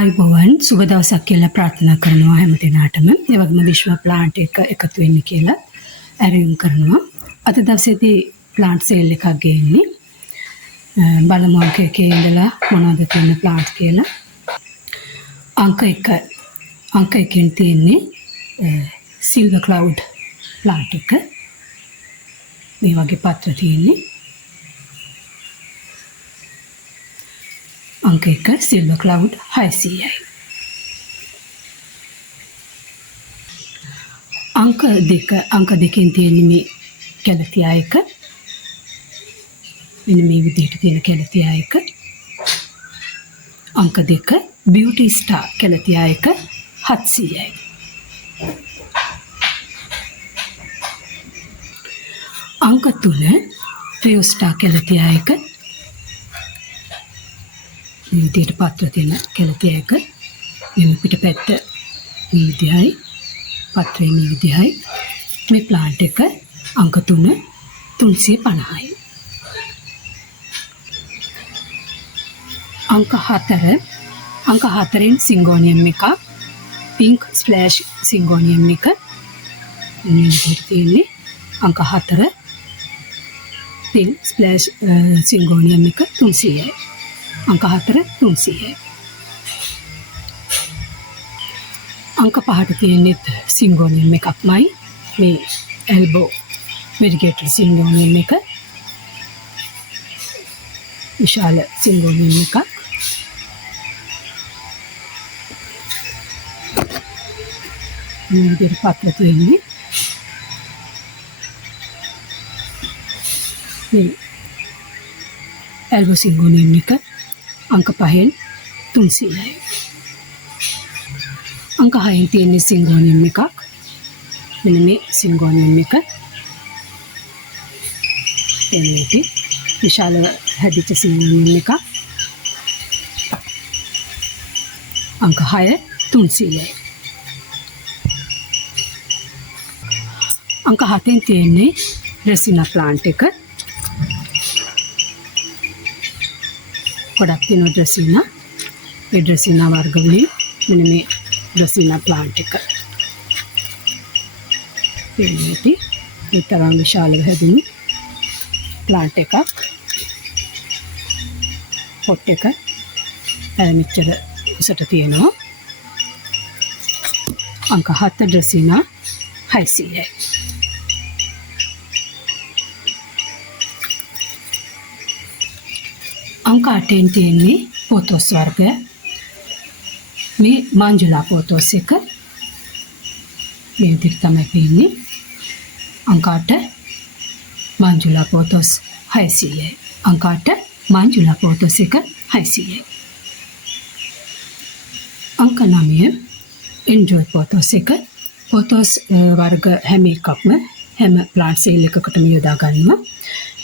ආයුබෝවන් සුබ දවසක් කියලා ප්‍රාර්ථනා කරනවා හැම දිනාටම. ඒ වගේම විශ්ව ප්ලාන්ට් එක එකතු වෙන්න කියලා ඇරයුම් කරනවා. අද දවසේදී ප්ලාන්ට් සේල් එකක් ගේන්නේ. බලමු අංක එකේ ඉඳලා මොනවද තියෙන ප්ලාන්ට් කියලා. අංක 1. අංක එකෙන් තියෙන්නේ සිල්වර් ක්ලවුඩ් ප්ලාන්ට් එක. මේ වගේ පත්‍ර තියෙන්නේ. අංක 1 සිල්වර් ක්ලවුඩ් 600යි. අංක දෙකෙන් තියෙන්නේ මේ කැලතියා එක. මෙන්න මේ විදිහට තියෙන කැලතියා එක. අංක 2 බියුටි ස්ටාර් කැලතියා එක 700යි. අංක 3 ෆියෝ ස්ටාර් කැලතියා එක. මේ විදිහට පත්‍ර තියෙන කැලතියා එක. මේ පිටපැත්ත මේ විදිහයි. පත්‍රේ මේ විදිහයි. මේ ප්ලාන්ට් එක අංක 3 350යි. අංක 4න් සිංගෝනියම් එක පින්ක් ස්ප්ලෑෂ් සිංගෝනියම් එක මේ විදිහට තියෙන්නේ. අංක 4 පින්ක් ස්ප්ලෑෂ් සිංගෝනියම් එක 300යි. අංක 4 300යි. අංක 5ට තියෙන්නේ සිංගෝනියම් එකක්මයි. මේ එල්බෝ මෙඩිකේටර් සිංගෝනියම් එක. විශාල සිංගෝනියම් එකක්. මේ විදිහට පත්‍ර තියෙන්නේ. මේ එල්බෝ සිංගෝනියම් එක අංක 5න් 300යි. අංක 6න් තියෙන සිංගෝනියම් එකක්. මෙන්න මේ සිංගෝනියම් එක. එන්නේ විශාල හැදිච්ච සිංගෝනියම් එකක්. අංක 6 300යි. අංක 7න් තියෙන්නේ රෙසිනා ප්ලාන්ට් එක. ගොඩක් තියෙන ඩ්‍රෙසිනා. ඒ ඩ්‍රෙසිනා වර්ග වලින් මෙන්න මේ ඩ්‍රෙසිනා ප්ලාන්ට් එක. මේ තරම් විශාලව හැදුණු ප්ලාන්ට් එකක්. පොට් එක මෙච්චර උසට තියෙනවා. අංක 7 ඩ්‍රෙසිනා 600යි. අංක 8න් තියෙන්නේ පොතොස් වර්ගය. මේ මංජුලා පොතොස් එක. මේ විදිහට තමයි පේන්නේ. අංක 8 මංජුලා පොතොස් 600යි. අංක 8 මංජුලා පොතොස් එක 600යි. අංක 9 එන්ජොයි පොතොස් එක. පොතොස් වර්ග හැම එකක්ම හැම ප්ලාන්ට් සේල් එකකටම යොදා ගන්නවා.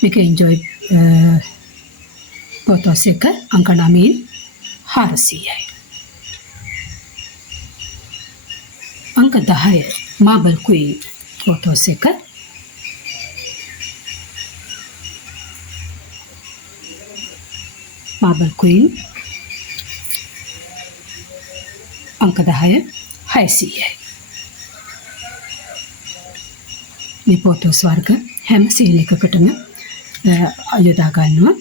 මේක එන්ජොයි පොතොස් එක අංක 9න් 400යි. අංක 10 මාබල් ක්වීන් පොතොස් එක. මාබල් ක්වීන් අංක 10 600යි. මේ පොතොස් වර්ග හැම සේල් එකකටම යොදා ගන්නවා.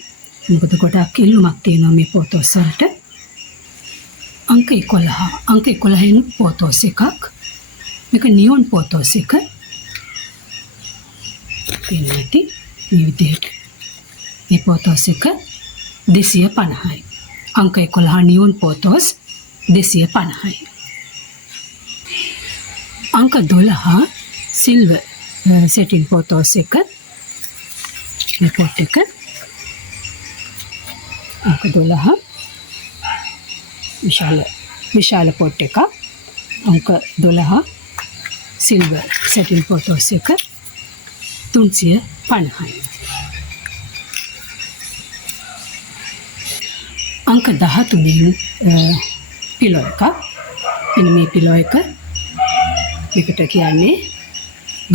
මොකද ගොඩක් ඉල්ලුමක් තියෙනවා මේ පොතොස් වලට. අංක 11. අංක 11න් පොතොස් එකක්. මේක නියොන් පොතොස් එක. පේනටි මේ විදිහට. මේ පොතොස් එක 250යි. අංක 11 නියොන් පොතොස් 250යි. අංක 12 සිල්වර් සෙටින් පොතොස් එක. මේ පොත් එක අංක 12 විශාල පොට් එක. අංක 12 සිල්වර් සෙටින් පොතොස් එක 350යි. අංක 13න් පිලෝ එක. මෙන්න මේ පිලෝ එක. මේකට කියන්නේ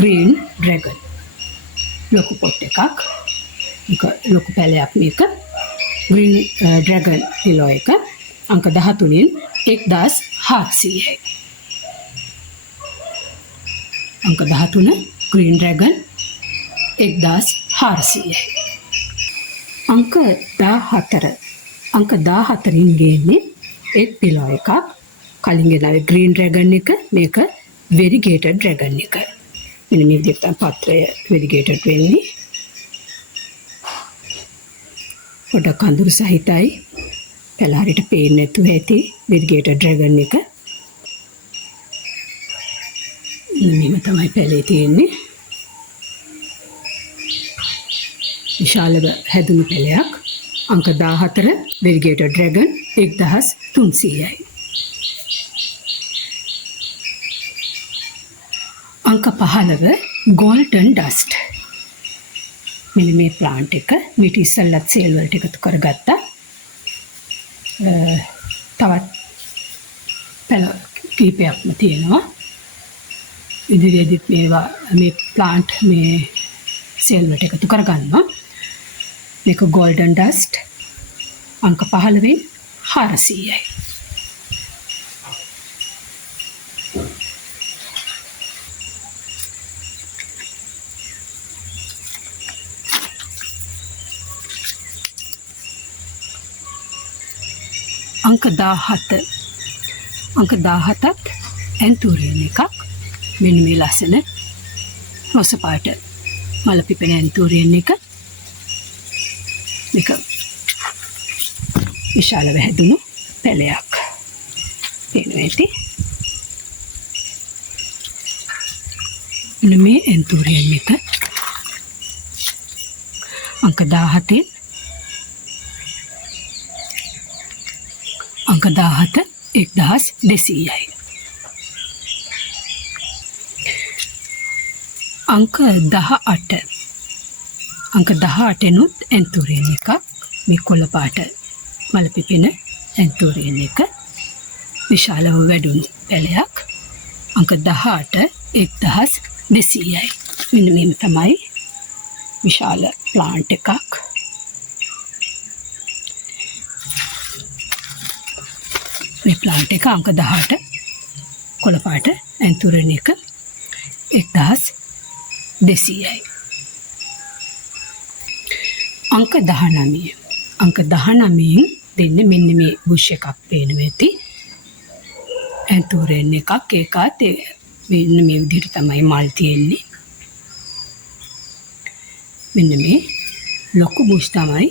ග්‍රීන් ඩ්‍රැගන්. ලොකු පොට් එකක්. මේක ලොකු පැලයක් මේක. ග්‍රීන් ඩ්‍රැගන් පිලෝ එක. අංක 13න් 1400යි. අංක 13 green dragon 1400යි. අංක 14 අංක 14න් ගේන්නේ එක් පිලෝ එකක්. කලින් ගෙනාවේ green dragon එක, මේක variegated dragon එක. මෙන්න මේ විදිහට තමයි පත්‍රය variegated වෙන්නේ. පොඩක් අඳුරු සහිතයි. පැල හරියට පේන්නේ නැතුව ඇති variegated dragon එක. මෙන්න තමයි පැලේ තියෙන්නේ. විශාලව හැදුණු පැලයක්. අංක 14 variegated dragon 1300යි. අංක 15 golden dust. මෙන්න මේ ප්ලාන්ට් එක මීට ඉස්සෙල්ලත් සේල් වලට එකතු කරගත්තා. තවත් පැල කීපයක්ම තියෙනවා. ඉදිරියේදීත් මේ ප්ලාන්ට් මේ සේල් වලට එකතු කරගන්නවා. මේක golden dust අංක 15 400යි. අංක 17 අංක 17ත් ඇන්තූරියම් එකක්. මෙන්න මේ ලස්සන රොස පාට මල පිපෙන ඇන්තූරියම් එක. මේක විශාලව හැදුණු පැලයක්. පේනවා ඇති. මෙන්න මේ ඇන්තූරියම් එක අංක 17 අංක 17 1200යි. අංක 18 අංක 18නුත් ඇන්තූරියම් එකක්. මේ කොළ පාට මල පිපෙන ඇන්තූරියම් එක විශාලව වැඩුණු පැලයක්. අංක 18 1200යි. මෙන්න මේ තමයි විශාල ප්ලාන්ට් එකක්. මේ ප්ලාන්ට් එක අංක 18 කොළ පාට ඇන්තූරියම් එක 1200යි. අංක 19 අංක 19න් දෙන්නේ මෙන්න මේ බුෂ් එකක් පේනවා ඇති. ඇන්තූරියම් එකක්. ඒකත් මෙන්න මේ විදිහට තමයි මල් තියෙන්නේ. මෙන්න මේ ලොකු බුෂ් තමයි.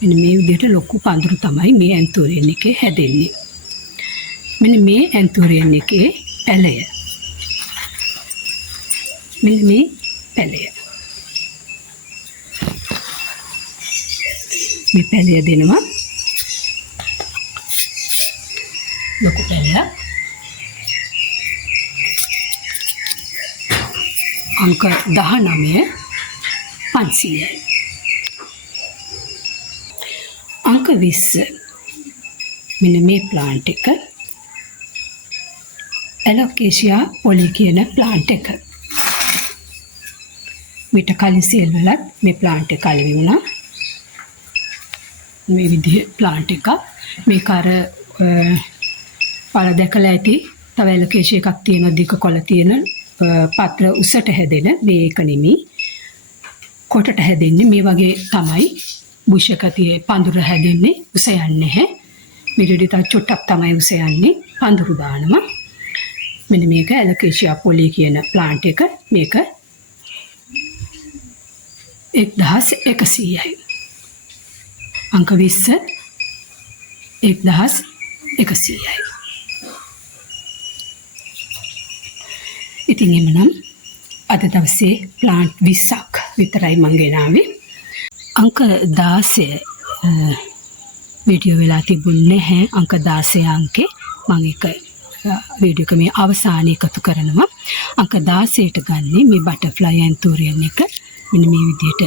මෙන්න මේ විදිහට ලොකු පඳුරු තමයි මේ ඇන්තූරියම් එකේ හැදෙන්නේ. මෙන්න මේ ඇන්තූරියම් එකේ පැලය. මෙන්න මේ පැලය. මේ පැලය දෙනවා ලොකු පැලයක්. අංක 19 500යි. අංක 20 මෙන්න මේ ප්ලාන්ට් එක ඇලොකේසියා පොලි කියන ප්ලාන්ට් එක. මීට කලින් සේල් වලත් මේ ප්ලාන්ට් එක අලෙවි වුණා. මේ විදිහේ ප්ලාන්ට් එකක්. මේක අර පළ දැකලා ඇති. තව ඇලොකේසියා එකක් තියෙනවා දිග කොළ තියෙන පත්‍ර උසට හැදෙන. මේක නෙමෙයි. කොටට හැදෙන්නේ මේ වගේ තමයි. බුෂ් එක තියේ පඳුර හැදෙන්නේ. උස යන්නේ නැහැ. මිරිඩි තව චුට්ටක් තමයි උස යන්නේ. පඳුරු දානවා. මෙන්න මේක ඇලොකේසියා පොලි කියන ප්ලාන්ට් එක. මේක 1100යි. අංක 20 1100යි. ඉතින් එමනම් අද දවසේ ප්ලාන්ට් 20ක් විතරයි මම ගෙනාවේ. අංක 16 වීඩියෝ වෙලා තිබුණේ නැහැ. අංක 16 අංකේ මම එක වීඩියෝ එක මේ අවසානයේ එකතු කරනවා. අංක 16ට ගන්නේ මේ බටර්ෆ්ලයි ඇන්තූරියම් එක. මෙන්න මේ විදිහට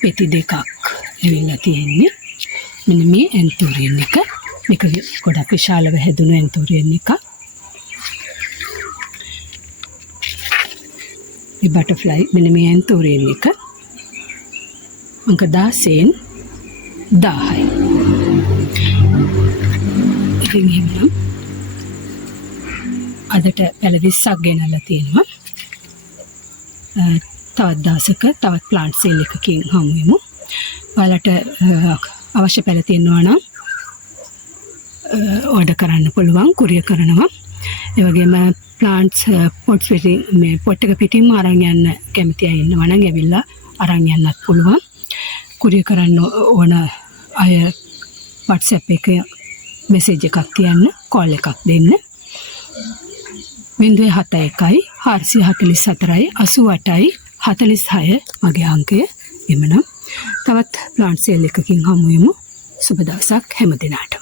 පෙති දෙකක් එවිලා තියෙන්නේ. මෙන්න මේ ඇන්තූරියම් එක. මේක ගොඩක් විශාලව හැදුණු ඇන්තූරියම් එකක්. මේ බටර්ෆ්ලයි මෙන්න මේ ඇන්තූරියම් එක අංක 16න් 10යි. ඉතින් එහෙනම් අදට පැල 20ක් ගෙනල්ලා තියෙනවා. තවත් දවසක තවත් ප්ලාන්ට් සේල් එකකින් හමු වෙමු. ඔයාලට අවශ්‍ය පැල තියෙනවා නම් ඕඩර් කරන්න පුළුවන්, කුරියර් කරනවා. ඒ වගේම ප්ලාන්ට්ස් පොට්ස් පිටින් මේ පොට් එක පිටින්ම අරන් යන්න කැමති අය ඉන්නවා නම් ඇවිල්ලා අරන් යන්නත් පුළුවන්. කුරියර් කරන්න ඕන අය WhatsApp එක මෙසේජ් එකක් තියන්න, කෝල් එකක් දෙන්න. 071 444 88 46 මගේ අංකය. එමනම් තවත් ප්ලාන්ට් සේල් එකකින් හමු වෙමු. සුබ දවසක් හැම දිනකටම.